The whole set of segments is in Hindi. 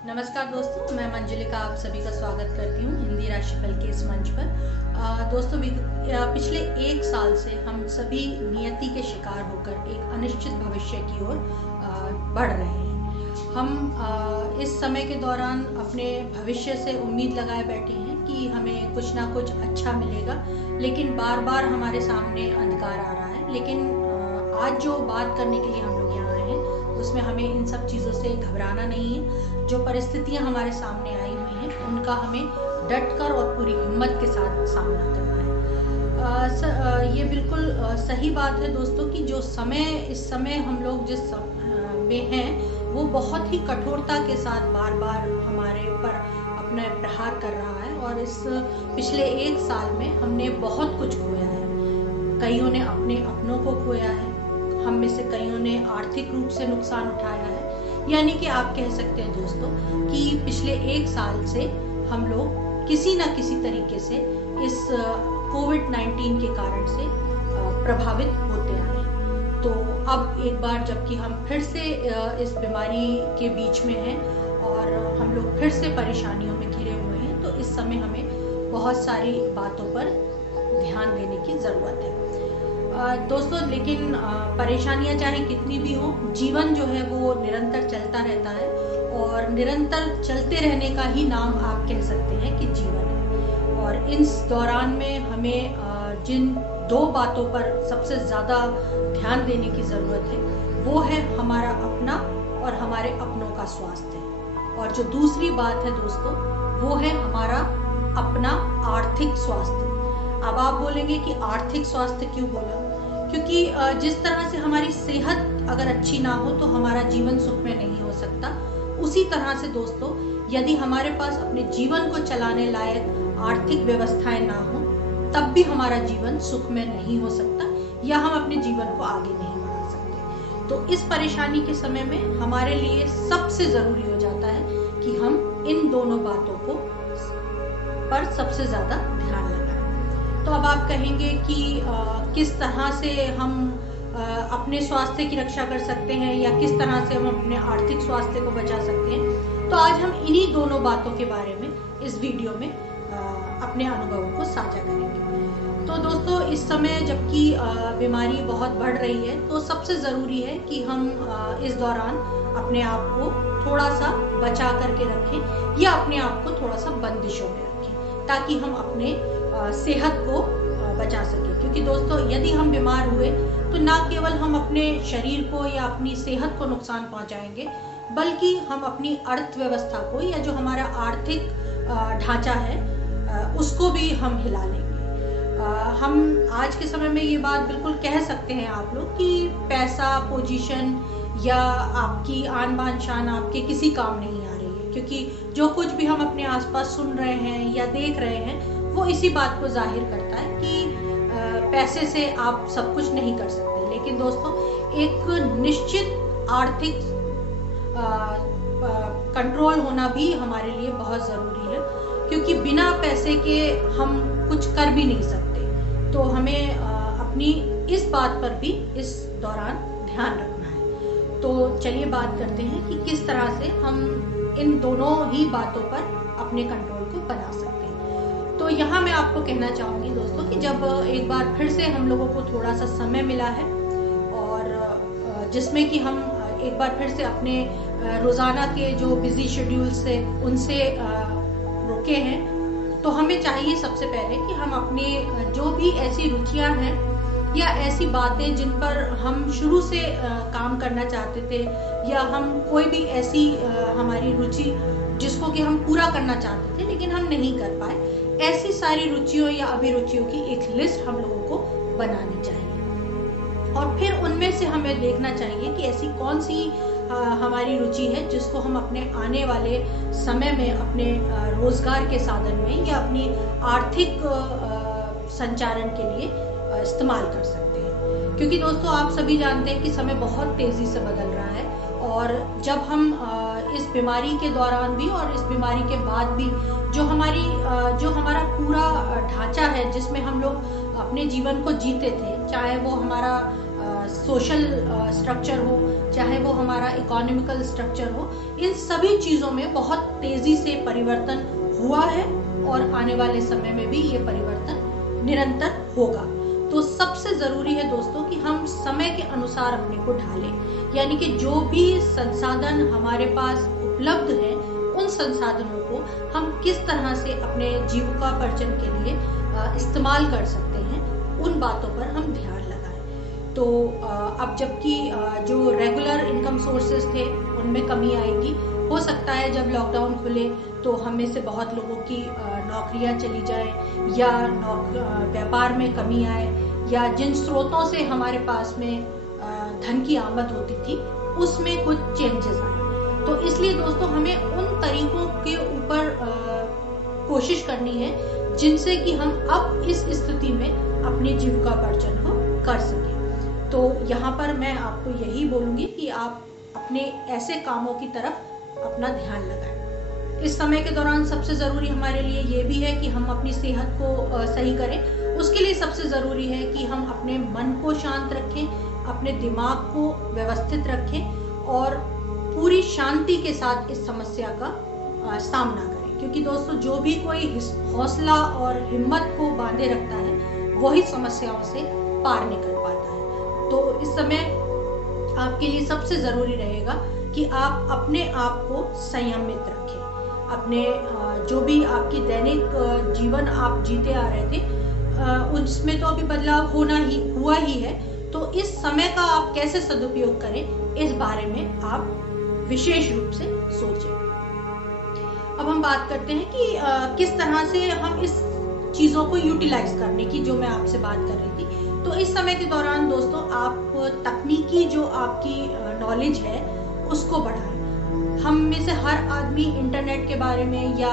नमस्कार दोस्तों, मैं मंजुलिका आप सभी का स्वागत करती हूँ हिंदी राशिफल के इस मंच पर। दोस्तों, पिछले एक साल से हम सभी नियति के शिकार होकर एक अनिश्चित भविष्य की ओर बढ़ रहे हैं। हम इस समय के दौरान अपने भविष्य से उम्मीद लगाए बैठे हैं कि हमें कुछ ना कुछ अच्छा मिलेगा, लेकिन बार बार हमारे सामने अंधकार आ रहा है। लेकिन आज जो बात करने के लिए हम लोग यहाँ आए हैं उसमें हमें इन सब चीज़ों से घबराना नहीं है। जो परिस्थितियाँ हमारे सामने आई हुई हैं उनका हमें डटकर और पूरी हिम्मत के साथ सामना करना है। ये बिल्कुल सही बात है दोस्तों कि जो समय इस समय हम लोग जिस में हैं वो बहुत ही कठोरता के साथ बार बार हमारे ऊपर अपना प्रहार कर रहा है। और इस पिछले एक साल में हमने बहुत कुछ खोया है। कईयों ने अपने अपनों को खोया है, हम में से कईयों ने आर्थिक रूप से नुकसान उठाया है। यानी कि आप कह सकते हैं दोस्तों कि पिछले एक साल से हम लोग किसी न किसी तरीके से इस कोविड-19 के कारण से प्रभावित होते आए हैं। तो अब एक बार जबकि हम फिर से इस बीमारी के बीच में हैं और हम लोग फिर से परेशानियों में घिरे हुए हैं, तो इस समय हमें बहुत सारी बातों पर ध्यान देने की ज़रूरत है दोस्तों। लेकिन परेशानियां चाहे कितनी भी हो, जीवन जो है वो निरंतर चलता रहता है और निरंतर चलते रहने का ही नाम आप कह सकते हैं कि जीवन है। और इस दौरान में हमें जिन दो बातों पर सबसे ज़्यादा ध्यान देने की ज़रूरत है वो है हमारा अपना और हमारे अपनों का स्वास्थ्य। और जो दूसरी बात है दोस्तों वो है हमारा अपना आर्थिक स्वास्थ्य। अब आप बोलेंगे कि आर्थिक स्वास्थ्य क्यों बोला? क्योंकि जिस तरह से हमारी सेहत अगर अच्छी ना हो तो हमारा जीवन सुखमय नहीं हो सकता। उसी तरह से दोस्तों यदि हमारे पास अपने जीवन को चलाने लायक आर्थिक व्यवस्थाएं ना हो तब भी हमारा जीवन सुखमय नहीं हो सकता या हम अपने जीवन को आगे नहीं बढ़ा सकते। तो इस परेशानी के समय में हमारे लिए सबसे जरूरी हो जाता है कि हम इन दोनों बातों को पर सबसे ज्यादा ध्यान लगाएं। तो अब आप कहेंगे कि किस तरह से हम अपने स्वास्थ्य की रक्षा कर सकते हैं या किस तरह से हम अपने आर्थिक स्वास्थ्य को बचा सकते हैं। तो आज हम इन्हीं दोनों बातों के बारे में इस वीडियो में अपने अनुभवों को साझा करेंगे। तो दोस्तों इस समय जबकि बीमारी बहुत बढ़ रही है तो सबसे ज़रूरी है कि हम इस दौरान अपने आप को थोड़ा सा बचा करके रखें या अपने आप को थोड़ा सा बंदिशों में रखें ताकि हम अपने सेहत को बचा सके। क्योंकि दोस्तों यदि हम बीमार हुए तो ना केवल हम अपने शरीर को या अपनी सेहत को नुकसान पहुंचाएंगे बल्कि हम अपनी अर्थव्यवस्था को या जो हमारा आर्थिक ढांचा है उसको भी हम हिला लेंगे। हम आज के समय में ये बात बिल्कुल कह सकते हैं आप लोग कि पैसा, पोजीशन या आपकी आन बान शान आपके किसी काम नहीं आ रही है। क्योंकि जो कुछ भी हम अपने आसपास सुन रहे हैं या देख रहे हैं वो इसी बात को जाहिर करता है कि पैसे से आप सब कुछ नहीं कर सकते। लेकिन दोस्तों एक निश्चित आर्थिक कंट्रोल होना भी हमारे लिए बहुत ज़रूरी है, क्योंकि बिना पैसे के हम कुछ कर भी नहीं सकते। तो हमें अपनी इस बात पर भी इस दौरान ध्यान रखना है। तो चलिए बात करते हैं कि किस तरह से हम इन दोनों ही बातों पर अपने कंट्रोल को बना सकते हैं। तो यहाँ मैं आपको कहना चाहूँगी दोस्तों कि जब एक बार फिर से हम लोगों को थोड़ा सा समय मिला है और जिसमें कि हम एक बार फिर से अपने रोज़ाना के जो बिजी शेड्यूल से उनसे रुके हैं, तो हमें चाहिए सबसे पहले कि हम अपने जो भी ऐसी रुचियाँ हैं या ऐसी बातें जिन पर हम शुरू से काम करना चाहते थे या हम कोई भी ऐसी हमारी रुचि जिसको कि हम पूरा करना चाहते थे लेकिन हम नहीं कर पाए, ऐसी सारी रुचियों या अभिरुचियों की एक लिस्ट हम लोगों को बनानी चाहिए। और फिर उनमें से हमें देखना चाहिए कि ऐसी कौन सी हमारी रुचि है जिसको हम अपने आने वाले समय में अपने रोजगार के साधन में या अपनी आर्थिक संचारण के लिए इस्तेमाल कर सकते हैं। क्योंकि दोस्तों आप सभी जानते हैं कि समय बहुत तेज़ी से बदल रहा है और जब हम इस बीमारी के दौरान भी और इस बीमारी के बाद भी जो हमारा पूरा ढांचा है जिसमें हम लोग अपने जीवन को जीते थे, चाहे वो हमारा सोशल स्ट्रक्चर हो, चाहे वो हमारा इकोनॉमिकल स्ट्रक्चर हो, इन सभी चीज़ों में बहुत तेज़ी से परिवर्तन हुआ है और आने वाले समय में भी ये परिवर्तन निरंतर होगा। तो सबसे ज़रूरी है दोस्तों कि हम समय के अनुसार अपने को ढालें, यानी कि जो भी संसाधन हमारे पास उपलब्ध हैं उन संसाधनों को हम किस तरह से अपने जीविकोपार्जन के लिए इस्तेमाल कर सकते हैं, उन बातों पर हम ध्यान लगाएं। तो अब जबकि जो रेगुलर इनकम सोर्सेज थे उनमें कमी आएगी, हो सकता है जब लॉकडाउन खुले तो हम में से बहुत लोगों की नौकरियां चली जाएं या व्यापार में कमी आए, या जिन स्रोतों से हमारे पास में धन की आमद होती थी उसमें कुछ चेंजेस आए। तो इसलिए दोस्तों हमें उन तरीकों के ऊपर कोशिश करनी है जिनसे कि हम अब इस स्थिति में अपनी जीविकोपार्जन को कर सकें। तो यहाँ पर मैं आपको यही बोलूँगी कि आप अपने ऐसे कामों की तरफ अपना ध्यान लगाएं। इस समय के दौरान सबसे ज़रूरी हमारे लिए ये भी है कि हम अपनी सेहत को सही करें। उसके लिए सबसे ज़रूरी है कि हम अपने मन को शांत रखें, अपने दिमाग को व्यवस्थित रखें और पूरी शांति के साथ इस समस्या का सामना करें। क्योंकि दोस्तों जो भी कोई हौसला और हिम्मत को बांधे रखता है वही समस्याओं से पार निकल पाता है। तो इस समय आपके लिए सबसे ज़रूरी रहेगा कि आप अपने आप को संयमित रखें। अपने जो भी आपकी दैनिक जीवन आप जीते आ रहे थे उसमें तो अभी बदलाव हुआ ही है। तो इस समय का आप कैसे सदुपयोग करें, इस बारे में आप विशेष रूप से सोचें। अब हम बात करते हैं कि किस तरह से हम इस चीज़ों को यूटिलाइज करने की, जो मैं आपसे बात कर रही थी। तो इस समय के दौरान दोस्तों आप तकनीकी जो आपकी नॉलेज है उसको बढ़ाएं। हम में से हर आदमी इंटरनेट के बारे में या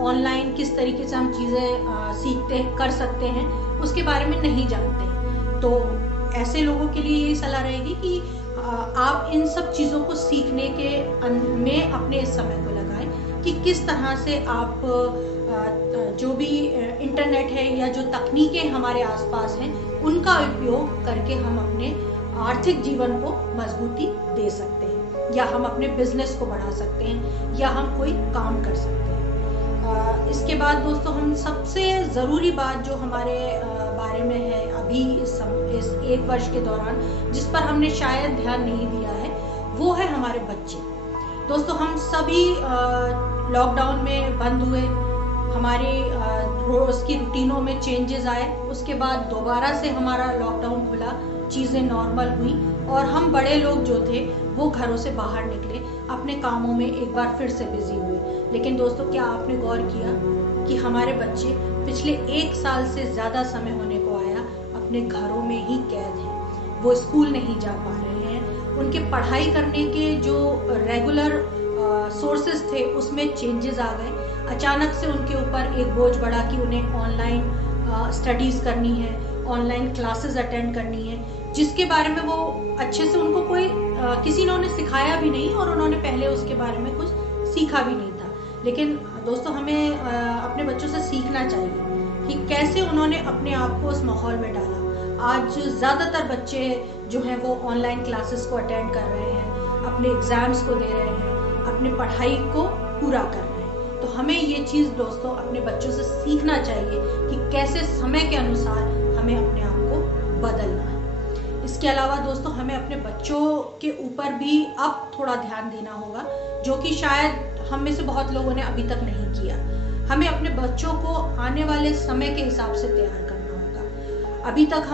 ऑनलाइन किस तरीके से हम चीज़ें कर सकते हैं उसके बारे में नहीं जानते हैं। तो ऐसे लोगों के लिए ये सलाह रहेगी कि आप इन सब चीज़ों को सीखने में अपने इस समय को लगाएं कि किस तरह से आप जो भी इंटरनेट है या जो तकनीकें हमारे आसपास हैं उनका उपयोग करके हम अपने आर्थिक जीवन को मजबूती दे सकते हैं, या हम अपने बिजनेस को बढ़ा सकते हैं, या हम कोई काम कर सकते हैं। इसके बाद दोस्तों हम सबसे ज़रूरी बात जो हमारे बारे में है अभी इस एक वर्ष के दौरान, जिस पर हमने शायद ध्यान नहीं दिया है, वो है हमारे बच्चे। दोस्तों हम सभी लॉकडाउन में बंद हुए, हमारे रोज़ की रूटीनों में चेंजेस आए, उसके बाद दोबारा से हमारा लॉकडाउन खुला, चीज़ें नॉर्मल हुई और हम बड़े लोग जो थे वो घरों से बाहर निकले, अपने कामों में एक बार फिर से बिजी हुए। लेकिन दोस्तों क्या आपने गौर किया कि हमारे बच्चे पिछले 1 साल से ज़्यादा समय होने को आया अपने घरों में ही कैद हैं। वो स्कूल नहीं जा पा रहे हैं, उनके पढ़ाई करने के जो रेगुलर सोर्सेज थे उसमें चेंजेस आ गए। अचानक से उनके ऊपर एक बोझ बढ़ा कि उन्हें ऑनलाइन स्टडीज़ करनी है, ऑनलाइन क्लासेस अटेंड करनी है, जिसके बारे में वो अच्छे से उनको कोई किसी ने उन्हें सिखाया भी नहीं और उन्होंने पहले उसके बारे में कुछ सीखा भी नहीं था। लेकिन दोस्तों हमें अपने बच्चों से सीखना चाहिए कि कैसे उन्होंने अपने आप को उस माहौल में डाला। आज ज़्यादातर बच्चे जो हैं वो ऑनलाइन क्लासेस को अटेंड कर रहे हैं, अपने एग्ज़ाम्स को दे रहे हैं, अपनी पढ़ाई को पूरा कर रहे हैं। तो हमें ये चीज़ दोस्तों अपने बच्चों से सीखना चाहिए कि कैसे समय के अनुसार हमें अपने आप को बदलना है। इसके अलावा दोस्तों हमें अपने बच्चों के ऊपर भी अब थोड़ा ध्यान देना होगा, जो कि शायद हम में से बहुत लोगों ने अभी तक नहीं किया। हमें अपने बच्चों को आने वाले समय के हिसाब से तैयार करना होगा। अभी तक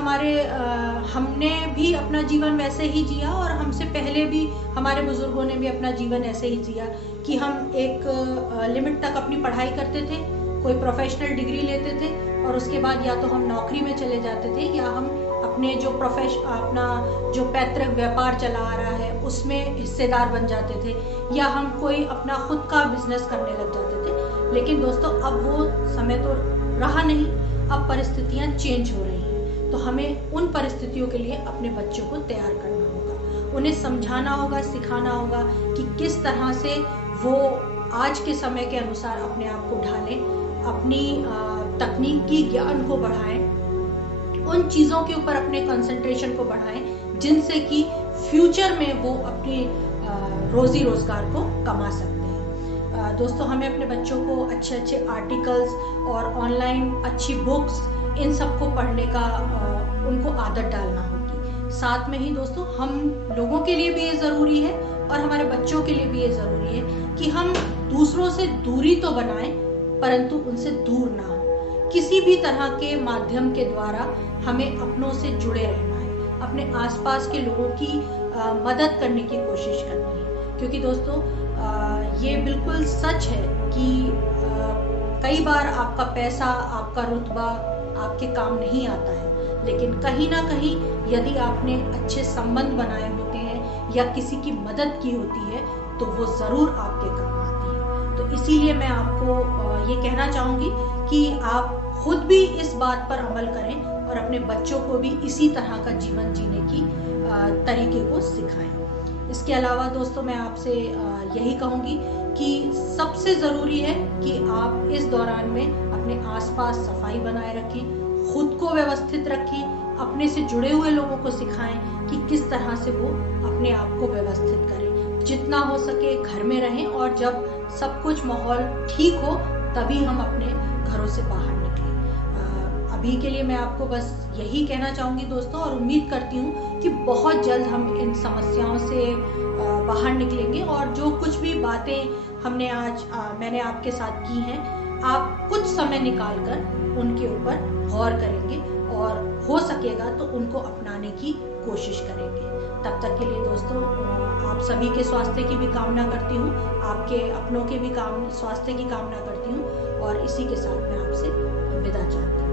हमने भी अपना जीवन वैसे ही जिया और हमसे पहले भी हमारे बुजुर्गों ने भी अपना जीवन ऐसे ही जिया कि हम एक लिमिट तक अपनी पढ़ाई करते थे, कोई प्रोफेशनल डिग्री लेते थे और उसके बाद या तो हम नौकरी में चले जाते थे या हम अपने अपना जो पैतृक व्यापार चला आ रहा है उसमें हिस्सेदार बन जाते थे, या हम कोई अपना खुद का बिजनेस करने लग जाते थे। लेकिन दोस्तों अब वो समय तो रहा नहीं, अब परिस्थितियाँ चेंज हो रही हैं। तो हमें उन परिस्थितियों के लिए अपने बच्चों को तैयार करना होगा, उन्हें समझाना होगा, सिखाना होगा कि किस तरह से वो आज के समय के अनुसार अपने आप को ढालें, अपनी तकनीकी ज्ञान को बढ़ाएं, उन चीज़ों के ऊपर अपने कंसंट्रेशन को बढ़ाएं जिनसे कि फ्यूचर में वो अपनी रोजी रोजगार को कमा सकते हैं। दोस्तों, हमें अपने बच्चों को अच्छे अच्छे आर्टिकल्स और ऑनलाइन अच्छी बुक्स इन सबको पढ़ने का उनको आदत डालना होगी। साथ में ही दोस्तों, हम लोगों के लिए भी ये ज़रूरी है और हमारे बच्चों के लिए भी ये ज़रूरी है कि हम दूसरों से दूरी तो बनाएं, परंतु उनसे दूर ना हो। किसी भी तरह के माध्यम के द्वारा हमें अपनों से जुड़े रहना है, अपने आसपास के लोगों की मदद करने की कोशिश करनी है। क्योंकि दोस्तों, ये बिल्कुल सच है कि कई बार आपका पैसा, आपका रुतबा आपके काम नहीं आता है, लेकिन कहीं ना कहीं यदि आपने अच्छे संबंध बनाए होते हैं या किसी की मदद की होती है तो वो ज़रूर आपके काम आती है। तो इसीलिए मैं आपको ये कहना चाहूँगी कि आप खुद भी इस बात पर अमल करें और अपने बच्चों को भी इसी तरह का जीवन जीने की तरीके को सिखाएं। इसके अलावा दोस्तों, मैं आपसे यही कहूँगी कि सबसे ज़रूरी है कि आप इस दौरान में अपने आसपास सफाई बनाए रखें, खुद को व्यवस्थित रखें, अपने से जुड़े हुए लोगों को सिखाएं कि किस तरह से वो अपने आप को व्यवस्थित करें। जितना हो सके घर में रहें और जब सब कुछ माहौल ठीक हो तभी हम अपने घरों से बाहर निकलें। अभी के लिए मैं आपको बस यही कहना चाहूँगी दोस्तों, और उम्मीद करती हूँ कि बहुत जल्द हम इन समस्याओं से बाहर निकलेंगे और जो कुछ भी बातें हमने आज मैंने आपके साथ की हैं, आप कुछ समय निकाल कर उनके ऊपर गौर करेंगे और हो सकेगा तो उनको अपनाने की कोशिश करेंगे। तब तक के लिए दोस्तों, आप सभी के स्वास्थ्य की भी कामना करती हूँ, आपके अपनों के भी स्वास्थ्य की कामना करती हूँ और इसी के साथ मैं आपसे विदा चाहती हूँ।